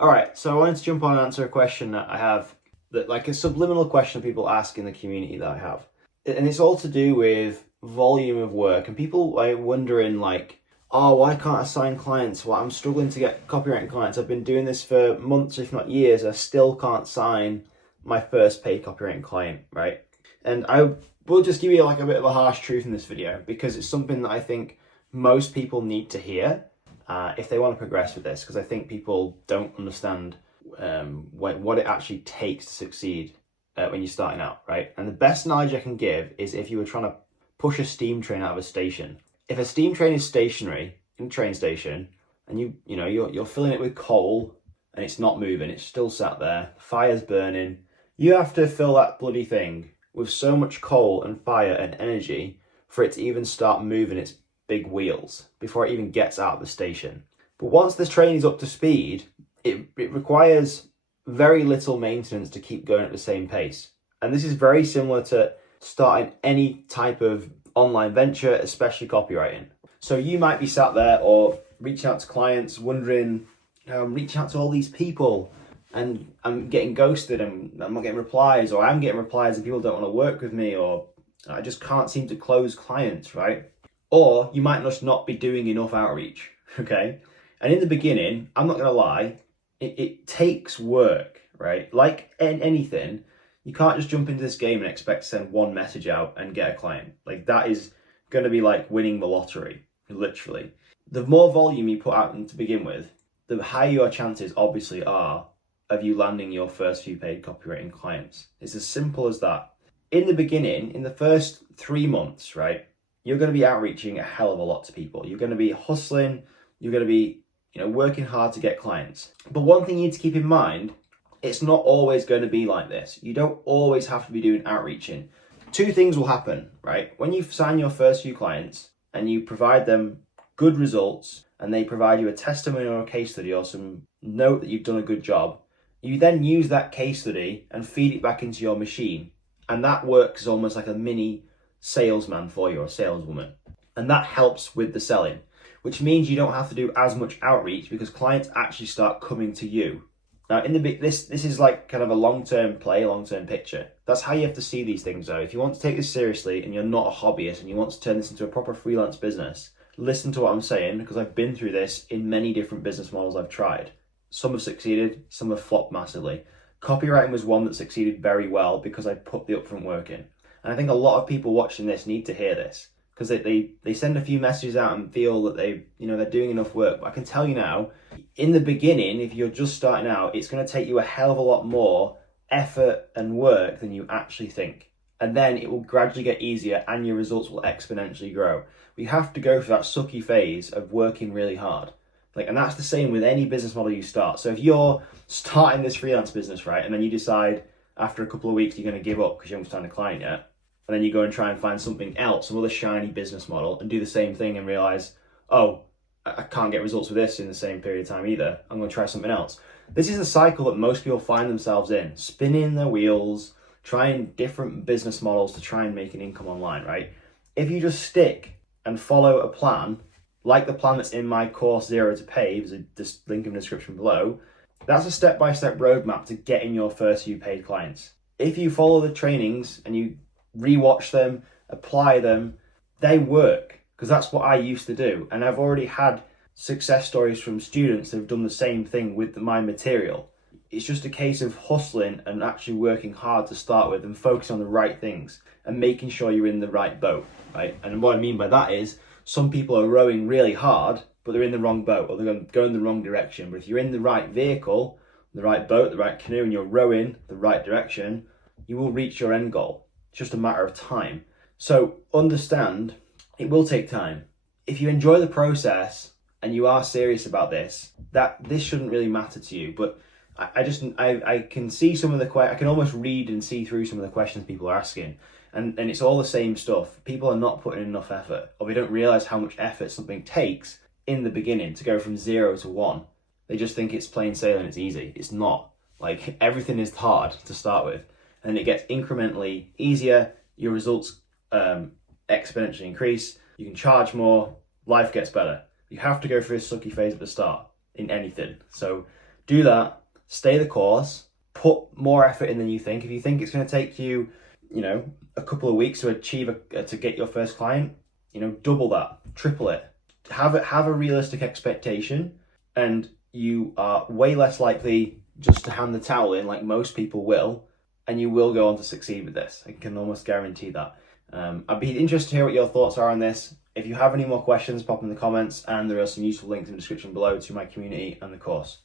All right, so I wanted to jump on and answer a question that I have, that like a subliminal question people ask in the community that I have. And it's all to do with volume of work, and people are wondering like, oh, why can't I sign clients? Well, I'm struggling to get copywriting clients. I've been doing this for months, if not years. I still can't sign my first paid copywriting client, right? And I will just give you like a bit of a harsh truth in this video, because it's something that I think most people need to hear if they want to progress with this, because I think people don't understand what it actually takes to succeed when you're starting out, right? And the best analogy I can give is if you were trying to push a steam train out of a station. If a steam train is stationary in a train station, and you're filling it with coal and it's not moving, it's still sat there, fire's burning, you have to fill that bloody thing with so much coal and fire and energy for it to even start moving its big wheels before it even gets out of the station. But once this train is up to speed, it requires very little maintenance to keep going at the same pace. And this is very similar to starting any type of online venture, especially copywriting. So you might be sat there or reaching out to clients wondering, I'm reaching out to all these people and I'm getting ghosted and I'm not getting replies, or I'm getting replies and people don't want to work with me, or I just can't seem to close clients, right? Or you might just not be doing enough outreach, okay? And in the beginning, I'm not gonna lie, it takes work, right? Like anything, you can't just jump into this game and expect to send one message out and get a client. Like that is gonna be like winning the lottery, literally. The more volume you put out to begin with, the higher your chances obviously are of you landing your first few paid copywriting clients. It's as simple as that. In the beginning, in the first 3 months, right, you're going to be outreaching a hell of a lot to people. You're going to be hustling. You're going to be, working hard to get clients. But one thing you need to keep in mind, it's not always going to be like this. You don't always have to be doing outreaching. Two things will happen, right? When you sign your first few clients and you provide them good results and they provide you a testimonial or a case study or some note that you've done a good job, you then use that case study and feed it back into your machine. And that works as almost like a mini salesman for you, or saleswoman, and that helps with the selling, which means you don't have to do as much outreach because clients actually start coming to you. Now, in the this is like kind of a long-term play, long-term picture. That's how you have to see these things, though. If you want to take this seriously and you're not a hobbyist and you want to turn this into a proper freelance business, listen to what I'm saying, because I've been through this in many different business models I've tried. Some have succeeded, some have flopped massively. Copywriting was one that succeeded very well because I put the upfront work in. And I think a lot of people watching this need to hear this, because they send a few messages out and feel that they're doing enough work. But I can tell you now, in the beginning, if you're just starting out, it's going to take you a hell of a lot more effort and work than you actually think. And then it will gradually get easier and your results will exponentially grow. We have to go through that sucky phase of working really hard. And that's the same with any business model you start. So if you're starting this freelance business, right, and then you decide after a couple of weeks you're going to give up because you haven't found a client yet, and then you go and try and find something else, some other shiny business model, and do the same thing and realize, oh, I can't get results with this in the same period of time either. I'm going to try something else. This is the cycle that most people find themselves in, spinning their wheels, trying different business models to try and make an income online, right? If you just stick and follow a plan, like the plan that's in my course Zero to Pay, there's a link in the description below, that's a step-by-step roadmap to getting your first few paid clients. If you follow the trainings and you rewatch them, apply them, they work, because that's what I used to do. And I've already had success stories from students that have done the same thing with my material. It's just a case of hustling and actually working hard to start with and focusing on the right things and making sure you're in the right boat, right? And what I mean by that is some people are rowing really hard, but they're in the wrong boat, or they're going the wrong direction. But if you're in the right vehicle, the right boat, the right canoe, and you're rowing the right direction, you will reach your end goal. It's just a matter of time. So understand, it will take time. If you enjoy the process and you are serious about this, this shouldn't really matter to you. But I can see some of I can almost read and see through some of the questions people are asking. And it's all the same stuff. People are not putting in enough effort, or they don't realize how much effort something takes in the beginning to go from 0 to 1. They just think it's plain sailing, it's easy. It's not. Like, everything is hard to start with, and it gets incrementally easier. Your results exponentially increase. You can charge more. Life gets better. You have to go through a sucky phase at the start in anything. So do that, stay the course, put more effort in than you think. If you think it's going to take you, a couple of weeks to achieve to get your first client, double that, triple it. Have a realistic expectation, and you are way less likely just to hand the towel in like most people will, and you will go on to succeed with this. I can almost guarantee that. I'd be interested to hear what your thoughts are on this. If you have any more questions, pop in the comments, and there are some useful links in the description below to my community and the course.